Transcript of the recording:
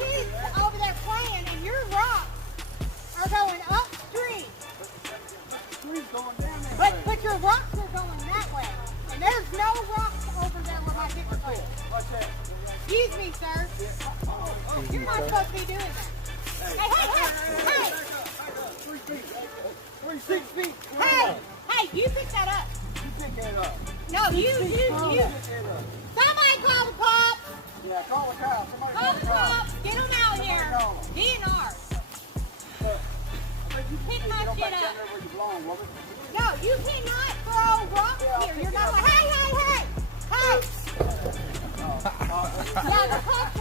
kids over there playing, and your rocks are going upstream. But your rocks are going that way. And there's no rocks over there where my kids are playing. Excuse me, sir. You're not supposed to be doing that. Hey! 6 feet. Hey, you pick that up. You pick that up. No, you. Somebody call the cops. Yeah, call the cops. Call the cops. Get them out here. DNR. Pick my shit up. No, you cannot throw rocks here. You're not. Hey! Yeah, the cops